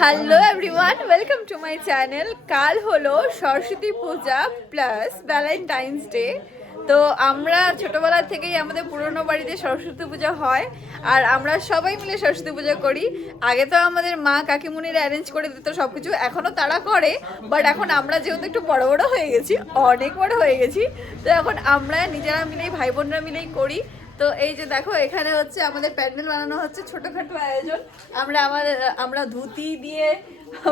Hello everyone welcome to my channel কাল হলো Saraswati Puja plus Valentine's Day তো আমরা ছোটবেলা থেকেই আমাদের পুরনো বাড়িতে সরস্বতী পূজা হয় আর আমরা সবাই মিলে সরস্বতী পূজা করি। আগে তো আমাদের মা কাকিমুনিরা অ্যারেঞ্জ করে দিত সব কিছু এখনও তারা করে বাট এখন আমরা যেহেতু একটু বড় বড় হয়ে গেছি, অনেক বড় হয়ে গেছি, তো এখন আমরা নিজেরা মিলেই, ভাই বোনরা মিলেই করি। তো এই যে দেখো এখানে হচ্ছে আমাদের প্যান্ডেল বানানো হচ্ছে ছোটখাটো আয়োজন। আমরা আমার আমরা ধুতি দিয়ে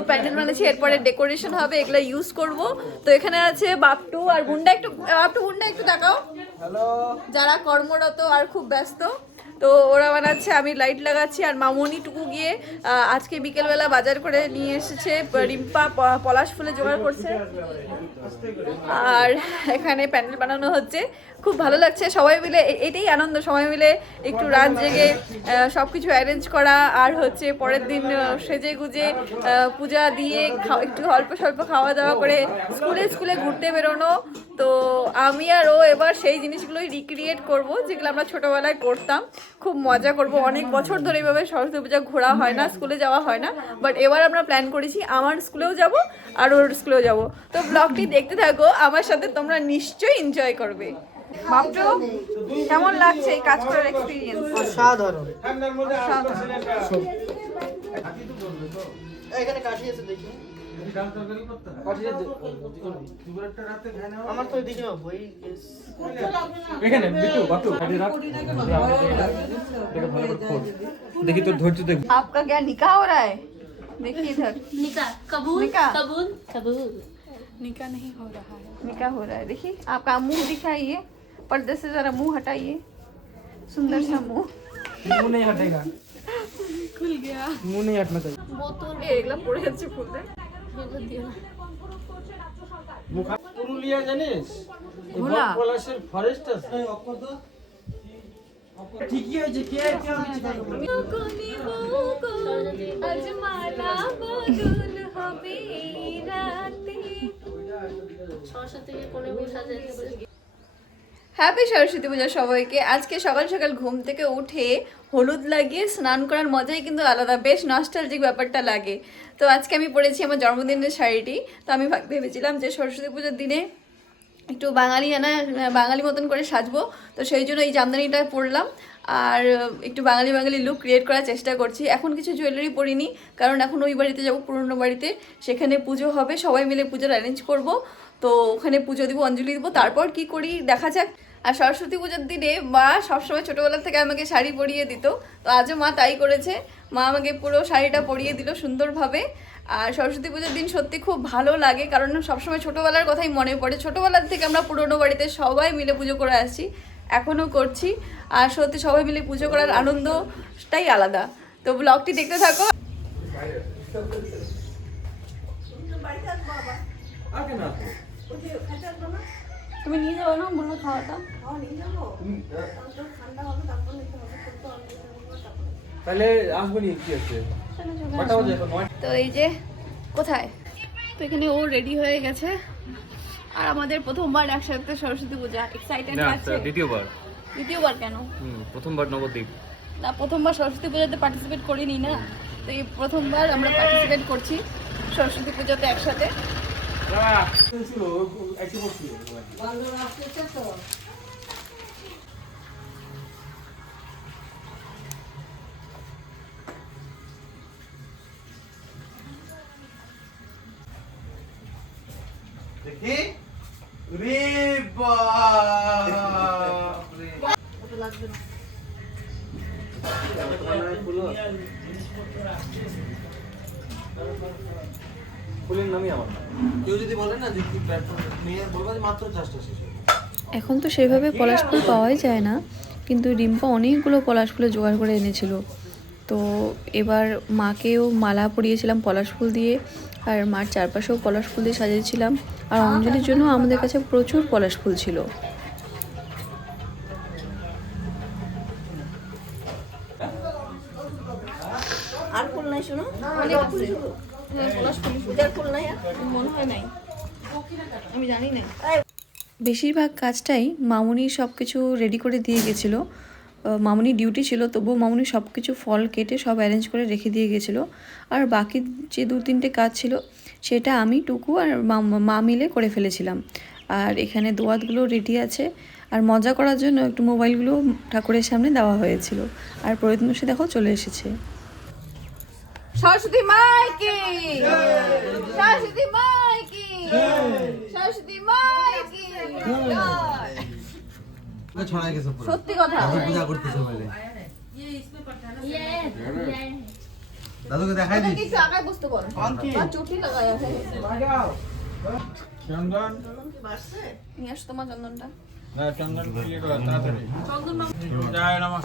প্যান্ডেল বানাচ্ছি এরপরে ডেকোরেশন হবে এগুলো ইউজ করব। তো এখানে আছে বাপটু আর গুন্ডা একটু বাপটু গুন্ডা একটু দেখাও। যারা কর্মরত আর খুব ব্যস্ত তো ওরা বানাচ্ছে, আমি লাইট লাগাচ্ছি আর মামনি টুকু গিয়ে আজকে বিকেলবেলা বাজার করে নিয়ে এসেছে, রিম্পা পলাশ ফুলে জোগাড় করছে। আর এখানে প্যান্ডেল বানানো হচ্ছে। খুব ভালো লাগছে, সবাই মিলে এটাই আনন্দ, সবাই মিলে একটু রাত জেগে সব কিছু অ্যারেঞ্জ করা আর হচ্ছে পরের দিন সেজে গুজে পূজা দিয়ে একটু অল্প স্বল্প খাওয়া দাওয়া করে স্কুলে স্কুলে ঘুরতে বেরোনো। তো আমি আর ও এবার সেই জিনিসগুলোই রিক্রিয়েট করব, যেগুলো আমরা ছোটোবেলায় করতাম। খুব মজা করব। অনেক বছর ধরে এইভাবে সরস্বতী পূজা ঘোরা হয় না স্কুলে যাওয়া হয় না বাট এবার আমরা প্ল্যান করেছি আমার স্কুলেও যাব আর ওর স্কুলেও যাব। তো ব্লগটি দেখতে থাকো আমার সাথে তোমরা নিশ্চয়ই এনজয় করবে। কেমন লাগছে এই কাজ করার এক্সপিরিয়েন্স সাধারণ সাধারণ। এখানে কাশি আছে দেখি। আমার তো ওইদিকে বই এখানে বিটু বাটু গাড়ি রাখ দেখে ভালো করে খোল দেখি তোর ধৈর্য দেখ आपका क्या निकाह हो रहा है देखिए इधर निकाह कबूल निकाह। कबूल कबूल निकाह हो रहा है देखिए आपका मुंह दिखाइए पर्दे से जरा मुंह हटाइए सुंदर सा मुंह मुंह नहीं हटेगा खुल गया मुंह नहीं हटना चाहिए बोतल এগুলা পড়ে যাচ্ছে ফুলতে এগুলো দিও না। পুরুলিয়া জানিস। পলাশের ফরেস্ট আছে। ঠিকই হয়েছে কে কে সরস্বতীকে কোণে বসে সাজাইতে হ্যাপি সরস্বতী পূজা সবাইকে। আজকে সকাল সকাল ঘুম থেকে উঠে হলুদ লাগিয়ে স্নান করার মজাই কিন্তু আলাদা, বেশ নস্টালজিক ব্যাপারটা লাগে। তো আজকে আমি পরেছি আমার জন্মদিনের শাড়িটি। তো আমি ভাব- ভেবেছিলাম যে সরস্বতী পুজোর দিনে একটু বাঙালি আনা বাঙালি মতন করে সাজবো। তো সেই জন্য এই জামদানিটা পরলাম। আর একটু বাঙালি বাঙালি লুক ক্রিয়েট করার চেষ্টা করছি। এখন কিছু জুয়েলারি পরিনি, কারণ এখন ওই বাড়িতে যাব, পুরনো বাড়িতে। সেখানে পুজো হবে, সবাই মিলে পুজোর অ্যারেঞ্জ করব। তো ওখানে পুজো দিব, অঞ্জলি দিব। তারপর কি করি, দেখা যাক। আর সরস্বতী পুজোর দিনে মা সবসময় ছোটোবেলা থেকে আমাকে শাড়ি পরিয়ে দিত। তো আজও মা তাই করেছে। মা আমাকে পুরো শাড়িটা পরিয়ে দিল সুন্দরভাবে। আর সরস্বতী পুজোর দিন সত্যি খুব ভালো লাগে কারণ সবসময় ছোটোবেলার কথাই মনে পড়ে। ছোটোবেলার থেকে আমরা পুরোনো বাড়িতে সবাই মিলে পুজো করে আসছি এখনও করছি। আর সত্যি সবাই মিলে পুজো করার আনন্দটাই আলাদা। তো ব্লগটি দেখতে থাকো। তুমি নিয়ে যাব না বলব খাওয়াটা? তাহলে আসব নি কি আছে? তো এই যে কোথায়? তো এখানে ও রেডি হয়ে গেছে। আর আমাদের প্রথমবার একসাথে সরস্বতী পূজা। এক্সাইটেড আছে? দ্বিতীয়বার। দ্বিতীয়বার কেন? প্রথমবার নবদ্বীপ। না প্রথমবার সরস্বতী পুজোতে পার্টিসিপেট করিনি না। তো এই প্রথমবার আমরা পার্টিসিপেট করছি সরস্বতী পুজোতে একসাথে। দেখি ফুলের নামই আমার কেউ যদি বলে না যে কি প্ল্যাটফর্ম নিয়ে মাত্র চাষটা শেষ এখন তো সেভাবে পলাশ ফুল পাওয়াই যায় না কিন্তু রিম্পা অনেকগুলো পলাশ ফুলে জোগাড় করে এনেছিল। তো এবার মাকেও মালা পরিয়েছিলাম পলাশ ফুল দিয়ে আর মার চারপাশেও পলাশ ফুল দিয়ে সাজিয়েছিলাম। আর অঞ্জলির জন্য আমাদের কাছে প্রচুর পলাশ ফুল ছিল। আর ফুল নাই শোনো? অনেক ফুল। বেশিরভাগ কাজটাই মামুনি সব কিছু রেডি করে দিয়ে গেছিল। মামুনি ডিউটি ছিল, তবুও মামুনি সব কিছু ফল কেটে সব অ্যারেঞ্জ করে রেখে দিয়ে গেছিল। আর বাকি যে দু তিনটে কাজ ছিল, সেটা আমি, টুকু আর মা- মিলে করে ফেলেছিলাম। আর এখানে দোয়াতগুলো রেডি আছে। আর মজা করার জন্য একটু মোবাইলগুলো ঠাকুরের সামনে দেওয়া হয়েছিল। আর প্রয়োজন প্রয়ত্নসী দেখো চলে এসেছে। সরস্বতী মাইকে। সরস্বতী মাইকে। সরস্বতী মাইকে। ছড়াই গেছে সত্যি কথা। ঠাকুর পূজা করতেছে বলে। দাদুকে দেখাই আগায় বসতে বল। আর চুটি লাগায় আছে। চন্দন। নিয়ে আসো তোমার চন্দনটা। না চন্দন ইয়ে করো তাড়াতাড়ি। জয় নমঃ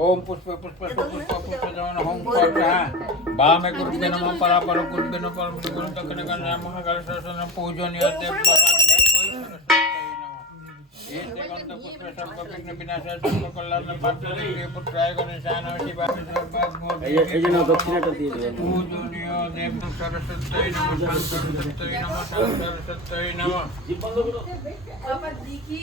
ओम पुष्प पुष्प पुष्प पुष्प नमः ओम पर वामे कुरुते नमः परा पर कुरुते नमः पर गुरु तकने का नाम महाकाल सरस्वती पूजनीय देव बाबा देव कोई सरस्वती ये देवंत पुष्प सब विघ्न विनाशाय सब कल्याण भक्त के पुत्राय गणेशाय नमः शिवाय सर्व ये ये नो दक्षिणाटा दिए दो पूजनीय देव सरस्वती नमः सरस्वती नमः सरस्वती नमः बाबा जी की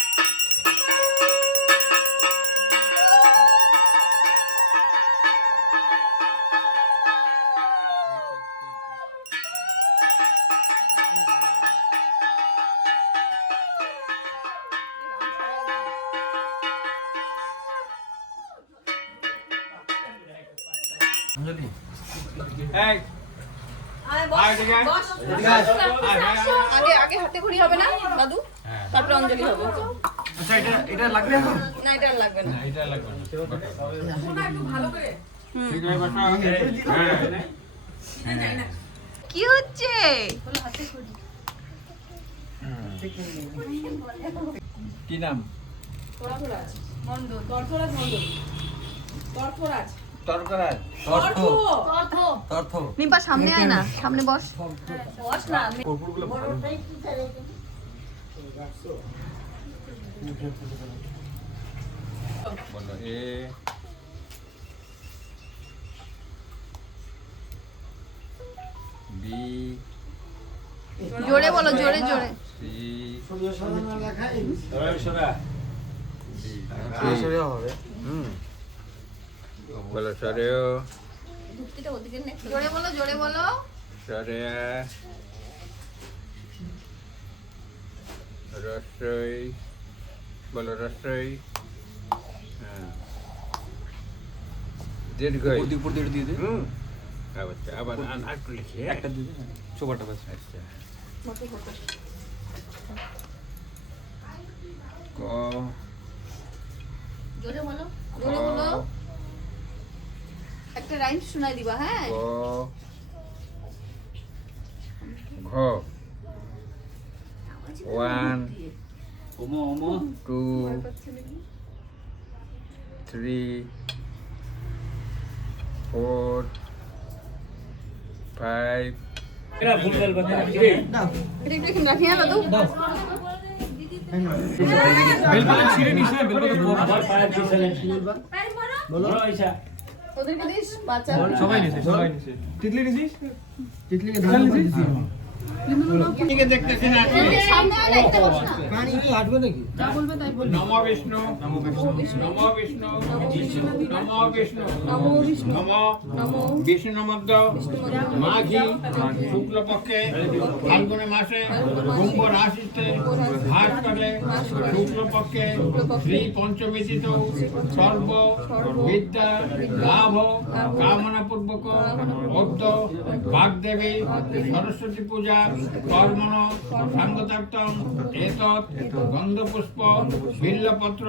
আগে আগে হাতে ঘড়ি হবে না দাদু? তারপরে অঞ্জলি হবে। আচ্ছা এটা এটা লাগবে না এটা লাগবে না। এটা লাগবে না। ঠিক আছে হ্যাঁ কি হচ্ছে? কি নাম? তরকরাজ তর্থ তর্থ নিপা সামনে আয় না। সামনে বস। বলো এ। জোরে বলো জোরে জোরে। সি। সরিয়া হবে। হুম। বলো সরেও। জোরে বলো জোরে বলো। সরেয়া রসই বলো রসই হ্যাঁ। দীর্ঘ উপর দিয়ে দে। হুম। আচ্ছা আবার লিখি হ্যাঁ? একটা দিয়ে দে সোবাটা বাস আচ্ছা। ক? জোরে বলো জোরে বলো। একটা রাইম শোনাই দিবা হ্যাঁ? ঘ। One two three four five এটা একটু এখানে রাখি হ্যাঁ দাদু ওদেরকে দিস বাচ্চা সবাই নিছিস সবাই নিছিস তিতলি নিছিস? তিতলিকে ধান নিছিস? কে দেখতেছি না? সামনে আয় না একটা বস না নমো বিষ্ণু। নমো বিষ্ণু। নমো বিষ্ণু। নমো বিষ্ণু। নমো বিষ্ণু। নমো নমো বিষ্ণু। মধ্য মাঘী শুক্লপক্ষে। ফাল্গুনে মাসে। কুম্ভ রাশিতে। ভাস করে শুক্লপক্ষে। শ্রী পঞ্চমী সর্ব বিদ্যা লাভ। কামনা পূর্বক। অর্ধ বাগদেবী। সরস্বতী পূজা। পূজা, কর্মণ সাঙ্গতার্থং এতৎ, গন্ধপুষ্প, বিল্লপত্র,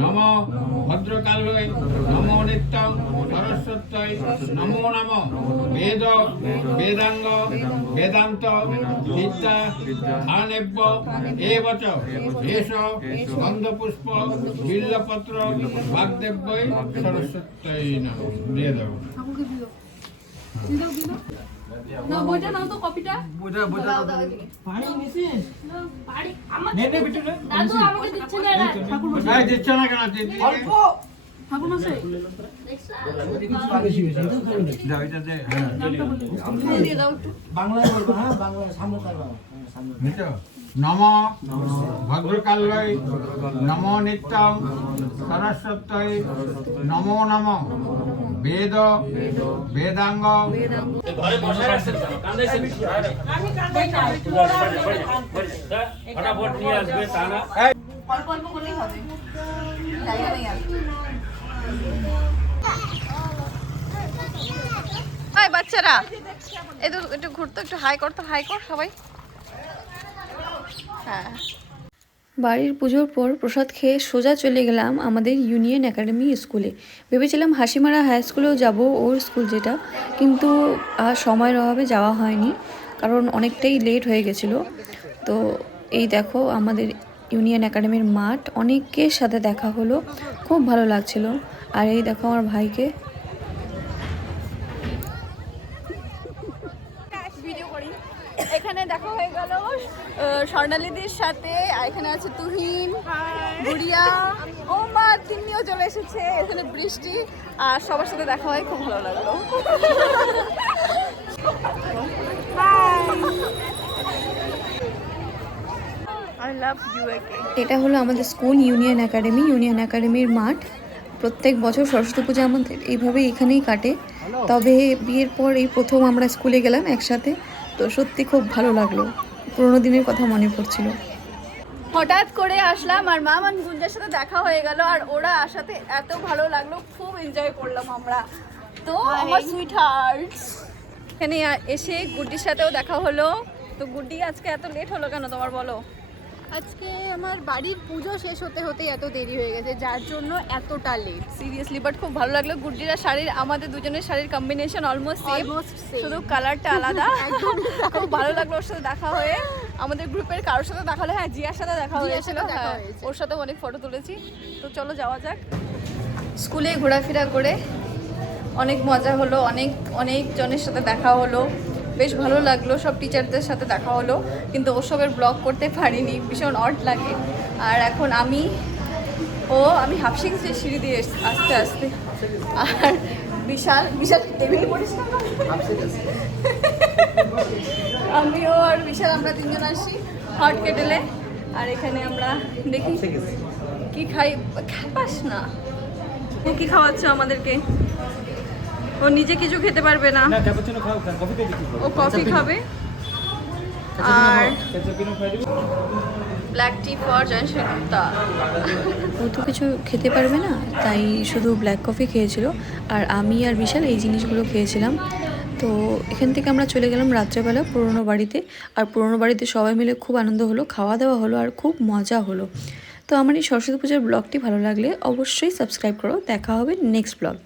নম ভদ্রকালয়, নমো নিত্যং সরস্বত্যই, নমো নম। বেদ, বেদাঙ্গ, বেদান্ত বিদ্যা ধানেব্য এবচ, এষ, গন্ধপুষ্প, বিল্লপত্র বাগদেব্যই সরস্বত্যই নম। দিয়ে দেবো না বইটা নাও তো কপিটা। বুঝা বুঝা পানি নিছিস? বাড়ি আমার নে নে বিটু দাদু আমাকে দিচ্ছে না এরা এই দিচ্ছ না কেন? অল্প। ঠাকুর মশাই। দেখছ? বেশি বেশি এটাও খাবে না দাও এটা দে হ্যাঁ দিয়ে দাও একটু বেদ বেদাঙ্গ। অল্প অল্প করলেই হবে। জায়গা নেই আর। হাই বাচ্চারা একটু ঘুরতো একটু হাই করতো হাই কর সবাই। হ্যাঁ। বাড়ির পুজোর পর প্রসাদ খেয়ে সোজা চলে গেলাম আমাদের ইউনিয়ন একাডেমি স্কুলে। ভেবেছিলাম হাসিমারা হাই স্কুলেও যাব ওর স্কুল যেটা, কিন্তু আর সময়ের অভাবে যাওয়া হয়নি, কারণ অনেকটাই লেট হয়ে গেছিল। তো এই দেখো আমাদের ইউনিয়ন একাডেমির মাঠ, অনেকের সাথে দেখা হলো, খুব ভালো লাগছিল। আর এই দেখো আমার ভাইকে ভিডিও করি এখানে দেখা হয়ে গেল স্বর্ণালীদির সাথে আর এখানে আছে তুহিন গুড়িয়া। ও মা তিন্নিও চলে এসেছে। এখানে বৃষ্টি আর সবার সাথে দেখা হয় খুব ভালো লাগল। লাভ এটা হলো আমাদের স্কুল ইউনিয়ন একাডেমি। ইউনিয়ন একাডেমির মাঠ। প্রত্যেক বছর সরস্বতী পূজা আমাদের এইভাবেই এখানেই কাটে। তবে বিয়ের পর এই প্রথম আমরা স্কুলে গেলাম একসাথে। তো সত্যি খুব ভালো লাগল। পুরোনো দিনের কথা মনে পড়ছিল। হঠাৎ করে আসলাম আর মা মান গুঞ্জার সাথে দেখা হয়ে গেল আর ওরা আসাতে এত ভালো লাগল খুব এনজয় করলাম আমরা। তো আমার সুইট হার্ট এখানে এসে গুড্ডির সাথেও দেখা হলো। তো গুড্ডি আজকে এত লেট হলো কেন তোমার বলো? আজকে আমার বাড়ির পুজো শেষ হতে হতে এত দেরি হয়ে গেছে যার জন্য এতটা লেট সিরিয়াসলি বাট খুব ভালো লাগল। গুড্ডিরা শাড়ির আমাদের দুজনের শাড়ির কম্বিনেশন অলমোস্ট সেম শুধু কালারটা আলাদা। খুব ভালো লাগল ওর সাথে দেখা হয়ে। আমাদের গ্রুপের কারোর সাথে দেখা হলো হ্যাঁ জিয়ার সাথে দেখা হয়েছিল হ্যাঁ। ওর সাথে অনেক ফটো তুলেছি। তো চলো যাওয়া যাক। স্কুলে ঘোরাফেরা করে অনেক মজা হলো অনেক অনেক জনের সাথে দেখা হলো। বেশ ভালো লাগল সব টিচারদের সাথে দেখা হলো কিন্তু ওসবের ব্লগ করতে পারিনি ভীষণ অড লাগে। আর এখন আমি ও আমি হাফসিং যে সিঁড়ি দিয়ে এস- আস্তে আস্তে। আর বিশাল বিশাল টেবিল না আমিও আর বিশাল আমরা তিনজন আসি হট কেটেলে আর এখানে আমরা দেখি কি খাই খাপাস না। ও কি খাওয়াচ্ছ আমাদেরকে? ও নিজে কিছু খেতে পারবে না। না ক্যাপাচিনো খাও কফি খেয়ে দিচ্ছি ও কফি খাবে? আর ক্যাপাচিনো খাই দিবি। ব্ল্যাক টি ফর জয়সুক্তা ও তো কিছু খেতে পারবে না তাই শুধু ব্ল্যাক কফি খেয়েছিল। আর আমি আর বিশাল এই জিনিসগুলো খেয়েছিলাম। তো এখান থেকে আমরা চলে গেলাম রাত্রেবেলা পুরনো বাড়িতে। আর পুরনো বাড়িতে সবাই মিলে খুব আনন্দ হলো খাওয়া দাওয়া হলো আর খুব মজা হলো। তো আমার এই সরস্বতী পূজার ব্লগটি ভালো লাগলে অবশ্যই সাবস্ক্রাইব করো। দেখা হবে নেক্সট ব্লগ